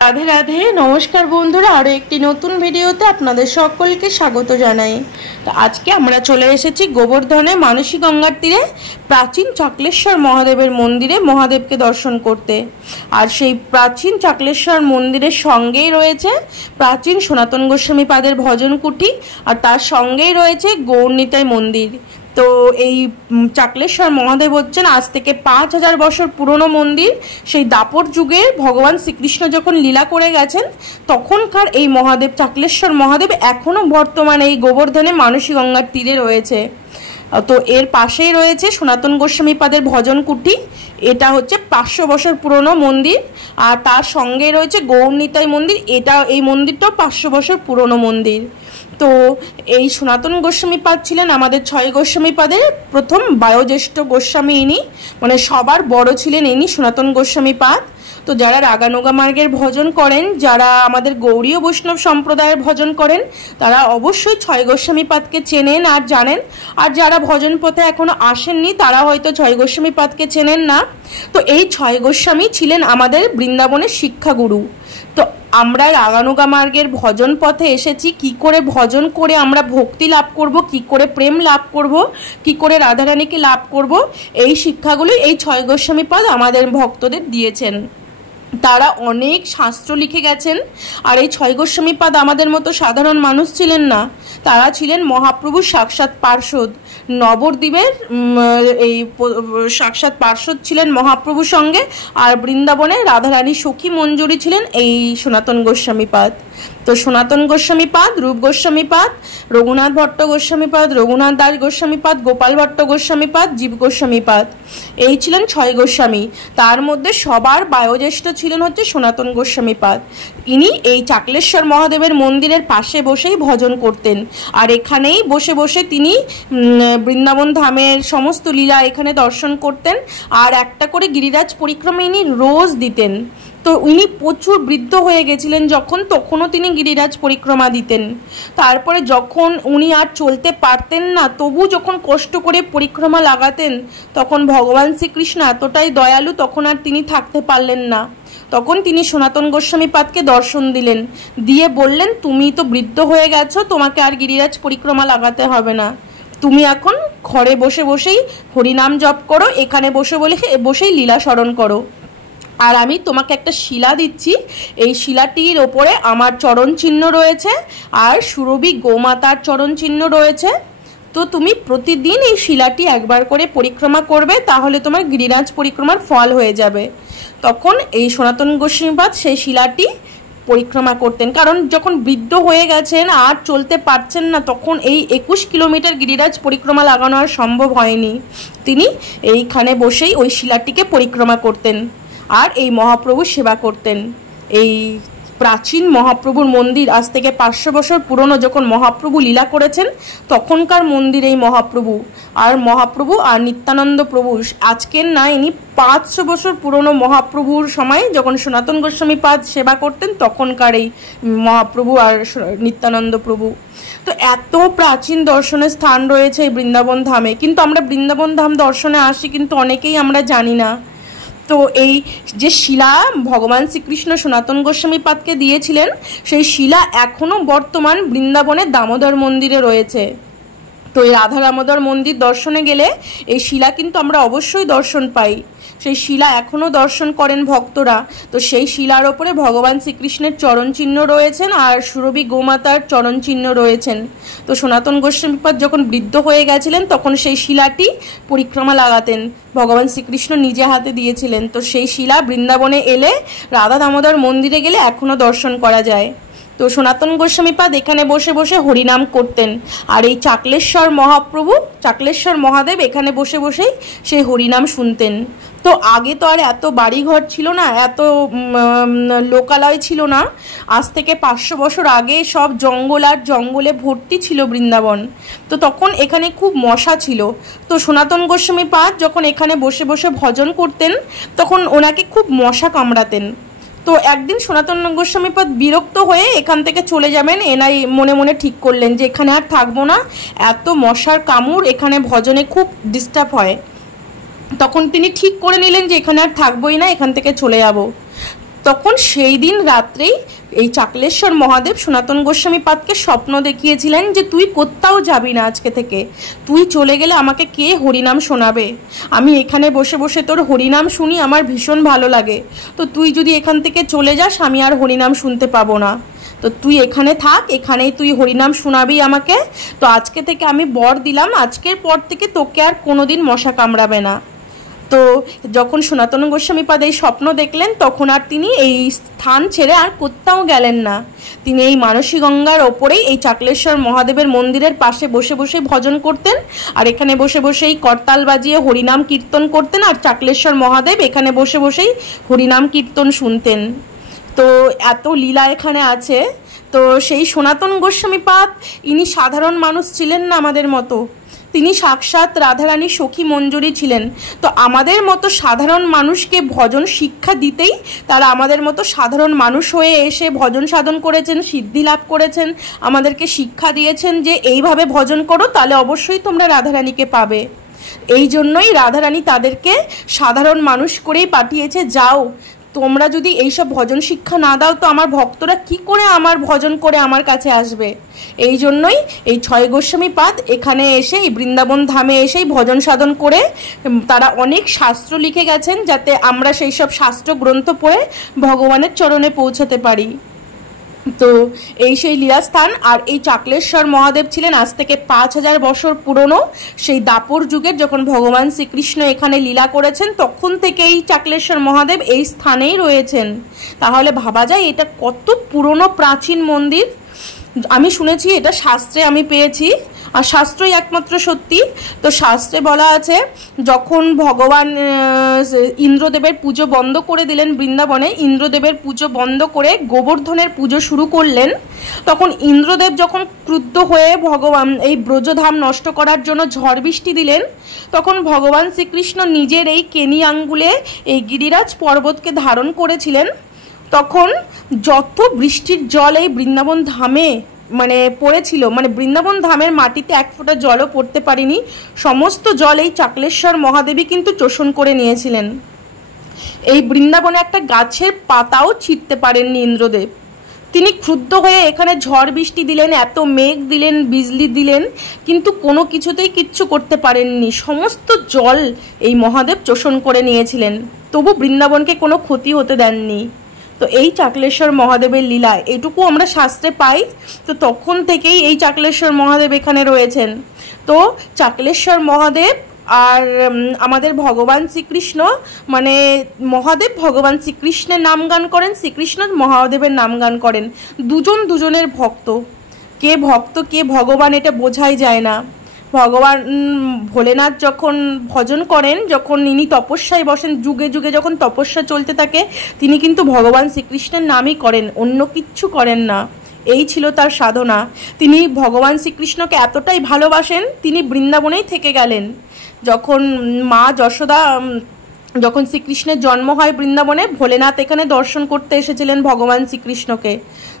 রাধে রাধে, নমস্কার বন্ধুরা। আরও একটি নতুন ভিডিওতে আপনাদের সকলকে স্বাগত জানাই। তো আজকে আমরা চলে এসেছি গোবর্ধনে মানসী গঙ্গার তীরে প্রাচীন চাকলেশ্বর মহাদেবের মন্দিরে মহাদেবকে দর্শন করতে। আর সেই প্রাচীন চাকলেশ্বর মন্দিরের সঙ্গেই রয়েছে প্রাচীন সনাতন গোস্বামী পাদের ভজন কুটি, আর তার সঙ্গেই রয়েছে গৌরনিতাই মন্দির। তো এই চাকলেশ্বর মহাদেব হচ্ছেন আজ থেকে 5000 বছর পুরনো মন্দির। সেই দাপর যুগে ভগবান শ্রীকৃষ্ণ যখন লীলা করে গেছেন তখনকার এই মহাদেব, চাকলেশ্বর মহাদেব এখনও বর্তমানে এই গোবর্ধনে মানসী গঙ্গার তীরে রয়েছে। তো এর পাশেই রয়েছে সনাতন গোস্বামী পাদের ভজন কুটি। এটা হচ্ছে 500 বছর পুরনো মন্দির। আর তার সঙ্গে রয়েছে গৌরনিতাই মন্দির। এই মন্দিরটাও 500 বছর পুরনো মন্দির। তো এই সনাতন গোস্বামী পাদ ছিলেন আমাদের 6 গোস্বামী পাদের প্রথম বয়োজ্যেষ্ঠ গোস্বামী। ইনি মানে সবার বড় ছিলেন ইনি, সনাতন গোস্বামী পাদ। তো যারা রাগানুগা মার্গের ভজন করেন, যারা আমাদের গৌড়ীয় বৈষ্ণব সম্প্রদায়ের ভজন করেন, তারা অবশ্যই 6 গোস্বামী পাদকে চেনেন আর জানেন। আর যারা ভজন পথে এখনো আসেননি তারা হয়তো 6 গোস্বামী পাদকে চেনেন না। তো এই 6 গোস্বামী ছিলেন আমাদের বৃন্দাবনের শিক্ষাগুরু। তো আমরা রাগানুগা মার্গের ভজন পথে এসেছি, কি করে ভজন করে আমরা ভক্তি লাভ করব, কি করে প্রেম লাভ করব, কি করে রাধারানীকে লাভ করব, এই শিক্ষাগুলো এই 6 গোস্বামী পাদ আমাদের ভক্তদের দিয়েছেন। তারা অনেক শাস্ত্র লিখে গেছেন। আর এই 6 গোস্বামী পাদ আমাদের মতো সাধারণ মানুষ ছিলেন না, তারা ছিলেন মহাপ্রভুর সাক্ষাৎ পার্ষদ। নবদ্বীপের এই সাক্ষাৎ পার্ষদ ছিলেন মহাপ্রভুর সঙ্গে। আর বৃন্দাবনে রাধারানী সখী মঞ্জুরি ছিলেন এই সনাতন গোস্বামী পাদ। তো সনাতন গোস্বামী পাদ, রূপ গোস্বামী পাদ, রঘুনাথ ভট্ট গোস্বামী পাদ, রঘুনাথ দাস গোস্বামী পাদ, গোপাল ভট্ট গোস্বামী পাদ, জীব গোস্বামী পাদ, এই ছিলেন 6 গোস্বামী। তার মধ্যে সবার বয়োজ্যেষ্ঠ ছিলেন হচ্ছে সনাতন গোস্বামী পাদ। ইনি এই চাকলেশ্বর মহাদেবের মন্দিরের পাশে বসেই ভজন করতেন। আর এখানেই বসে বসে তিনি বৃন্দাবন ধামের সমস্ত লীলা এখানে দর্শন করতেন। আর একটা করে গিরিরাজ পরিক্রমা ইনি রোজ দিতেন। তো উনি প্রচুর বৃদ্ধ হয়ে গেছিলেন যখন, তখনও তিনি গিরিরাজ পরিক্রমা দিতেন। তারপরে যখন উনি আর চলতে পারতেন না, তবু যখন কষ্ট করে পরিক্রমা লাগাতেন, তখন ভগবান শ্রীকৃষ্ণ এতটাই দয়ালু, তখন আর তিনি থাকতে পারলেন না। তখন তিনি সনাতন গোস্বামী পাদকে দর্শন দিলেন, দিয়ে বললেন, তুমি তো বৃদ্ধ হয়ে গেছো, তোমাকে আর গিরিরাজ পরিক্রমা লাগাতে হবে না। তুমি এখন ঘরে বসে বসেই হরিনাম জপ করো, এখানে বসেই লীলা স্মরণ করো। আর আমি তোমাকে একটা শিলা দিচ্ছি, এই শিলাটির ওপরে আমার চরণ চিহ্ন রয়েছে আর সুরভি গোমাতার চরণ চিহ্ন রয়েছে। তো তুমি প্রতিদিন এই শিলাটি একবার করে পরিক্রমা করবে, তাহলে তোমার গিরিরাজ পরিক্রমার ফল হয়ে যাবে। তখন এই সনাতন গোস্বামী পাদ সেই শিলাটি পরিক্রমা করতেন। কারণ যখন বৃদ্ধ হয়ে গেছেন আর চলতে পারছেন না, তখন এই 21 কিলোমিটার গিরিরাজ পরিক্রমা লাগানো আর সম্ভব হয়নি। তিনি এইখানে বসেই ওই শিলাটিকে পরিক্রমা করতেন আর এই মহাপ্রভুর সেবা করতেন। এই প্রাচীন মহাপ্রভুর মন্দির আজ থেকে 500 বছর পুরনো। যখন মহাপ্রভু লীলা করেছেন তখনকার মন্দির এই মহাপ্রভু আর নিত্যানন্দ প্রভু আজকের না, ইনি 500 বছর পুরনো মহাপ্রভুর সময় যখন সনাতন গোস্বামী পাদ সেবা করতেন তখনকার এই মহাপ্রভু আর নিত্যানন্দ প্রভু। তো এত প্রাচীন দর্শনের স্থান রয়েছে এই বৃন্দাবন ধামে, কিন্তু আমরা বৃন্দাবন ধাম দর্শনে আসি কিন্তু অনেকেই আমরা জানি না। তো এই যে শিলা ভগবান শ্রীকৃষ্ণ সনাতন গোস্বামী পাদকে দিয়েছিলেন, সেই শিলা এখনও বর্তমান বৃন্দাবনের দামোদর মন্দিরে রয়েছে। তো এই রাধা দামোদর মন্দির দর্শনে গেলে এই শিলা কিন্তু আমরা অবশ্যই দর্শন পাই। সেই শিলা এখনও দর্শন করেন ভক্তরা। তো সেই শিলার ওপরে ভগবান শ্রীকৃষ্ণের চরণ চিহ্ন রয়েছেন আর সুরভি গোমাতার চরণ চিহ্ন রয়েছেন। তো সনাতন গোস্বামী পাদ যখন বৃদ্ধ হয়ে গেছিলেন তখন সেই শিলাটি পরিক্রমা লাগাতেন, ভগবান শ্রীকৃষ্ণ নিজে হাতে দিয়েছিলেন। তো সেই শিলা বৃন্দাবনে এলে, রাধা দামোদর মন্দিরে গেলে এখনও দর্শন করা যায়। তো সনাতন গোস্বামী পাদ এখানে বসে বসে হরিনাম করতেন। আর এই চাকলেশ্বর মহাদেব এখানে বসে বসেই সেই হরিনাম শুনতেন। তো আগে তো আর এত বাড়িঘর ছিল না, এত লোকালয় ছিল না। আজ থেকে 500 বছর আগে সব জঙ্গল আর জঙ্গলে ভর্তি ছিল বৃন্দাবন। তো তখন এখানে খুব মশা ছিল। তো সনাতন গোস্বামী পাদ যখন এখানে বসে বসে ভজন করতেন তখন ওনাকে খুব মশা কামড়াতেন। তো একদিন সনাতন গোস্বামী পাদ বিরক্ত হয়ে এখান থেকে চলে যাবেন, এনাই মনে মনে ঠিক করলেন যে এখানে আর থাকবো না, এত মশার কামড়, এখানে ভজনে খুব ডিস্টার্ব হয়। তখন তিনি ঠিক করে নিলেন যে এখানে আর থাকবোই না, এখান থেকে চলে যাব। তখন সেই দিন রাত্রেই এই চাকলেশ্বর মহাদেব সনাতন গোস্বামী পাদকে স্বপ্ন দেখিয়েছিলেন যে তুই কোথাও যাবি না, আজকে থেকে তুই চলে গেলে আমাকে কে হরিনাম শোনাবে? আমি এখানে বসে বসে তোর হরিনাম শুনি, আমার ভীষণ ভালো লাগে। তো তুই যদি এখান থেকে চলে যাস আমি আর হরিনাম শুনতে পাবো না। তো তুই এখানে থাক, এখানেই তুই হরিনাম শোনাবি আমাকে। তো আজকে থেকে আমি বর দিলাম, আজকের পর থেকে তোকে আর কোনোদিন মশা কামড়াবে না। তো যখন সনাতন গোস্বামী পাদ এই স্বপ্ন দেখলেন তখন আর তিনি এই স্থান ছেড়ে আর কোথাও গেলেন না। তিনি এই মানসী গঙ্গার ওপরেই এই চাকলেশ্বর মহাদেবের মন্দিরের পাশে বসে বসে ভজন করতেন, আর এখানে বসে বসেই করতাল বাজিয়ে হরিনাম কীর্তন করতেন, আর চাকলেশ্বর মহাদেব এখানে বসে বসেই হরিনাম কীর্তন শুনতেন। তো এত লীলা এখানে আছে। তো সেই সনাতন গোস্বামী পাদ ইনি সাধারণ মানুষ ছিলেন না আমাদের মতো, তিনি সাক্ষাৎ রাধারানী সখী মঞ্জুরি ছিলেন। তো আমাদের মতো সাধারণ মানুষকে ভজন শিক্ষা দিতেই তারা আমাদের মতো সাধারণ মানুষ হয়ে এসে ভজন সাধন করেছেন, সিদ্ধি লাভ করেছেন, আমাদেরকে শিক্ষা দিয়েছেন যে এইভাবে ভজন করো তাহলে অবশ্যই তোমরা রাধারানীকে পাবে। এই জন্যই রাধারানী তাদেরকে সাধারণ মানুষ করেই পাঠিয়েছে, যাও তোমরা যদি এইসব ভজন শিক্ষা না দাও তো আমার ভক্তরা কি করে আমার ভজন করে আমার কাছে আসবে। এই জন্যই এই ছয় গোস্বামী পাদ এখানে এসে এই বৃন্দাবন ধামে এসেই ভজন সাধন করে তারা অনেক শাস্ত্র লিখে গেছেন, যাতে আমরা সেই সব শাস্ত্র গ্রন্থ পড়ে ভগবানের চরণে পৌঁছাতে পারি। তো এই সেই লীলাস্থান। আর এই চাকলেশ্বর মহাদেব ছিলেন আজ থেকে 5000 বছর পুরনো, সেই দাপর যুগের যখন ভগবান শ্রীকৃষ্ণ এখানে লীলা করেছেন তখন থেকে এই চাকলেশ্বর মহাদেব এই স্থানেই রয়েছেন। তাহলে ভাবা যায় এটা কত পুরনো প্রাচীন মন্দির। আমি শুনেছি, এটা শাস্ত্রে আমি পেয়েছি, আর শাস্ত্রই একমাত্র সত্যি। তো শাস্ত্রে বলা আছে যখন ভগবান ইন্দ্রদেবের পুজো বন্ধ করে দিলেন বৃন্দাবনে, ইন্দ্রদেবের পুজো বন্ধ করে গোবর্ধনের পুজো শুরু করলেন, তখন ইন্দ্রদেব যখন ক্রুদ্ধ হয়ে ভগবান এই ব্রজধাম নষ্ট করার জন্য ঝড় বৃষ্টি দিলেন, তখন ভগবান শ্রীকৃষ্ণ নিজের এই কেনি আঙ্গুলে এই গিরিরাজ পর্বতকে ধারণ করেছিলেন। তখন যত বৃষ্টির জল এই বৃন্দাবন ধামে পড়েছিল, বৃন্দাবন ধামের মাটিতে এক ফোঁটা জলও পড়তে পারেনি, সমস্ত জল এই চাকলেশ্বর মহাদেবী কিন্তু চোষণ করে নিয়েছিলেন। এই বৃন্দাবনে একটা গাছের পাতাও ছিঁড়তে পারেননি ইন্দ্রদেব। তিনি ক্ষুব্ধ হয়ে এখানে ঝড় বৃষ্টি দিলেন, এত মেঘ দিলেন, বিজলি দিলেন, কিন্তু কোনো কিছুতেই কিচ্ছু করতে পারেননি। সমস্ত জল এই মহাদেব চোষণ করে নিয়েছিলেন, তবু বৃন্দাবনকে কোনো ক্ষতি হতে দেননি। তো এই চাকলেশ্বর মহাদেবের লীলা এটুকু আমরা শাস্ত্রে পাই। তো তখন থেকেই এই চাকলেশ্বর মহাদেব এখানে রয়েছেন। তো চাকলেশ্বর মহাদেব আর আমাদের ভগবান শ্রীকৃষ্ণ, মহাদেব ভগবান শ্রীকৃষ্ণের নাম গান করেন, শ্রীকৃষ্ণ মহাদেবের নাম গান করেন। দুজন দুজনের ভক্ত, কে ভক্ত কে ভগবান এটা বোঝাই যায় না। ভগবান ভোলেনাথ যখন ভজন করেন, যখন ইনি তপস্যায় বসেন, যুগে যুগে যখন তপস্যা চলতে থাকে, তিনি কিন্তু ভগবান শ্রীকৃষ্ণের নামই করেন, অন্য কিচ্ছু করেন না। এই ছিল তার সাধনা। তিনি ভগবান শ্রীকৃষ্ণকে এতটাই ভালোবাসেন, তিনি বৃন্দাবনেই থেকে গেলেন। যখন মা যশোদা, যখন শ্রীকৃষ্ণের জন্ম হয় বৃন্দাবনে, ভোলেনাথ এখানে দর্শন করতে এসেছিলেন ভগবান শ্রীকৃষ্ণকে।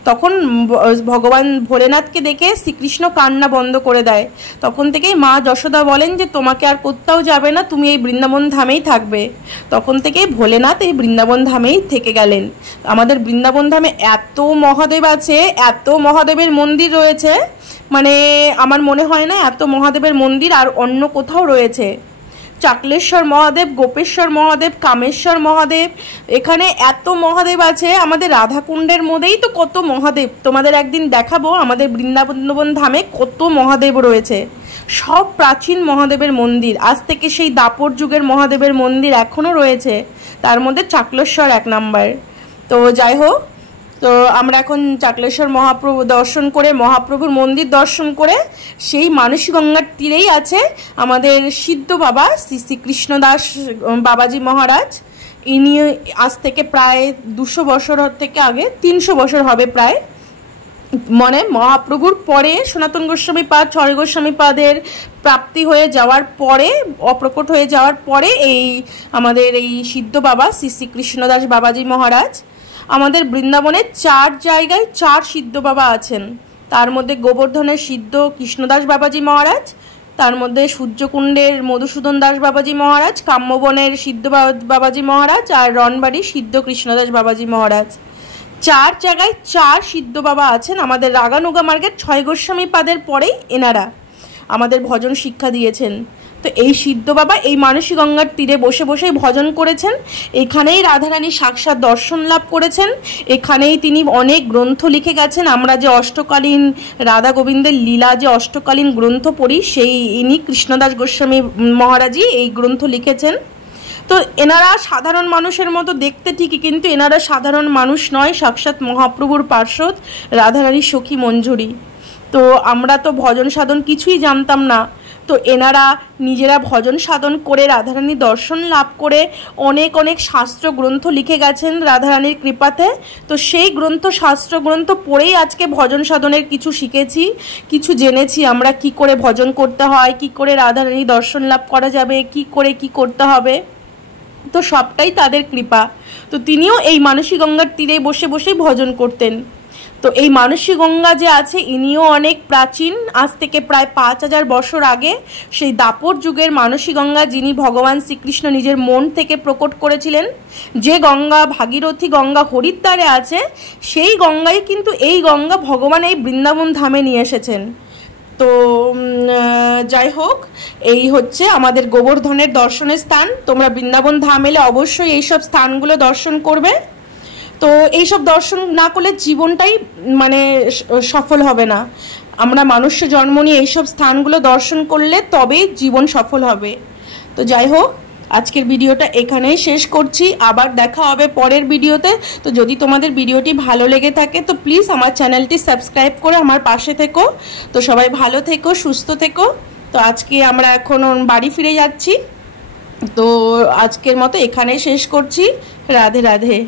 তখন ভগবান ভোলেনাথকে দেখে শ্রীকৃষ্ণ কান্না বন্ধ করে দেয়। তখন থেকেই মা যশোদা বলেন যে তোমাকে আর কোথাও যাবে না, তুমি এই বৃন্দাবন ধামেই থাকবে। তখন থেকেই ভোলেনাথ এই বৃন্দাবন ধামেই থেকে গেলেন। আমাদের বৃন্দাবন ধামে এত মহাদেব আছে, এত মহাদেবের মন্দির রয়েছে, আমার মনে হয় না এত মহাদেবের মন্দির আর অন্য কোথাও রয়েছে। চাকলেশ্বর মহাদেব, গোপেশ্বর মহাদেব, কামেশ্বর মহাদেব, এখানে এত মহাদেব আছে। আমাদের রাধাকুণ্ডের মধ্যেই তো কত মহাদেব, তোমাদের একদিন দেখাবো আমাদের বৃন্দাবন ধামে কত মহাদেব রয়েছে। সব প্রাচীন মহাদেবের মন্দির, আজ থেকে সেই দাপর যুগের মহাদেবের মন্দির এখনও রয়েছে, তার মধ্যে চাকলেশ্বর 1 নাম্বার। তো যাই হোক, তো আমরা এখন চাকলেশ্বর মহাপ্রভু দর্শন করে, মহাপ্রভুর মন্দির দর্শন করে, সেই মানসী গঙ্গার তীরেই আছে আমাদের সিদ্ধ বাবা শ্রী শ্রীকৃষ্ণদাস বাবাজি মহারাজ। ইনি আজ থেকে প্রায় 200 বছর থেকে আগে, 300 বছর হবে প্রায়, মহাপ্রভুর পরে সনাতন গোস্বামী পাদ, ছয় গোস্বামী পাদের প্রাপ্তি হয়ে যাওয়ার পরে, অপ্রকট হয়ে যাওয়ার পরে এই আমাদের এই সিদ্ধ বাবা শ্রী শ্রীকৃষ্ণদাস বাবাজি মহারাজ। আমাদের বৃন্দাবনে 4 জায়গায় 4 সিদ্ধ বাবা আছেন। তার মধ্যে গোবর্ধনের সিদ্ধ কৃষ্ণদাস বাবাজি মহারাজ, তার মধ্যে সূর্যকুণ্ডের মধুসূদন দাস বাবাজি মহারাজ, কাম্যবনের সিদ্ধ বাবাজি মহারাজ আর রনবাড়ির সিদ্ধ কৃষ্ণদাস বাবাজি মহারাজ। 4 জায়গায় 4 সিদ্ধ বাবা আছেন। আমাদের রাগানুগা মার্গের 6 গোস্বামী পাদের পরেই এনারা আমাদের ভজন শিক্ষা দিয়েছেন। তো এই সিদ্ধ বাবা এই মানসী গঙ্গার তীরে বসে বসেই ভজন করেছেন। এখানেই রাধারানী সাক্ষাৎ দর্শন লাভ করেছেন। এখানেই তিনি অনেক গ্রন্থ লিখে গেছেন। আমরা যে অষ্টকালীন রাধা গোবিন্দের লীলা যে অষ্টকালীন গ্রন্থ পড়ি, সেই ইনি কৃষ্ণদাস গোস্বামী মহারাজই এই গ্রন্থ লিখেছেন। তো এনারা সাধারণ মানুষের মতো দেখতে ঠিকই, কিন্তু এনারা সাধারণ মানুষ নয়, সাক্ষাৎ মহাপ্রভুর পার্ষদ রাধারানীর সখী মঞ্জুরি। তো আমরা তো ভজন সাধন কিছুই জানতাম না। তো এনারা নিজেরা ভজন সাধন করে রাধারানী দর্শন লাভ করে অনেক অনেক শাস্ত্র গ্রন্থ লিখে গেছেন রাধারানীর কৃপাতে। তো সেই গ্রন্থ শাস্ত্র গ্রন্থ পড়েই আজকে ভজন সাধনের কিছু শিখেছি, কিছু জেনেছি আমরা কি করে ভজন করতে হয়, কি করে রাধারানী দর্শন লাভ করা যাবে, কি করে কি করতে হবে। তো সবটাই তাদের কৃপা। তো তিনিও এই মানসী গঙ্গার তীরে বসে বসেই ভজন করতেন। তো এই মানসী গঙ্গা যে আছে ইনিও অনেক প্রাচীন, আজ থেকে প্রায় 5000 বছর আগে সেই দাপর যুগের মানসী গঙ্গা, যিনি ভগবান শ্রীকৃষ্ণ নিজের মন থেকে প্রকট করেছিলেন। যে গঙ্গা ভাগীরথী গঙ্গা হরিদ্বারে আছে, সেই গঙ্গাই কিন্তু এই গঙ্গা ভগবান এই বৃন্দাবন ধামে নিয়ে এসেছেন। তো যাই হোক, এই হচ্ছে আমাদের গোবর্ধনের দর্শনের স্থান। তোমরা বৃন্দাবন ধাম এলে অবশ্যই এইসব স্থানগুলো দর্শন করবে। তো এইসব দর্শন না করলে জীবনটাই মানে সফল হবে না। আমরা মানুষ্য জন্ম নিয়ে এইসব স্থানগুলো দর্শন করলে তবেই জীবন সফল হবে। তো যাই হোক, আজকের ভিডিওটা এখানেই শেষ করছি। আবার দেখা হবে পরের ভিডিওতে। তো যদি তোমাদের ভিডিওটি ভালো লেগে থাকে তো প্লিজ আমার চ্যানেলটি সাবস্ক্রাইব করে আমার পাশে থেকো। তো সবাই ভালো থেকো, সুস্থ থেকো। তো আজকে আমরা এখন বাড়ি ফিরে যাচ্ছি। তো আজকের মতো এখানেই শেষ করছি। রাধে রাধে।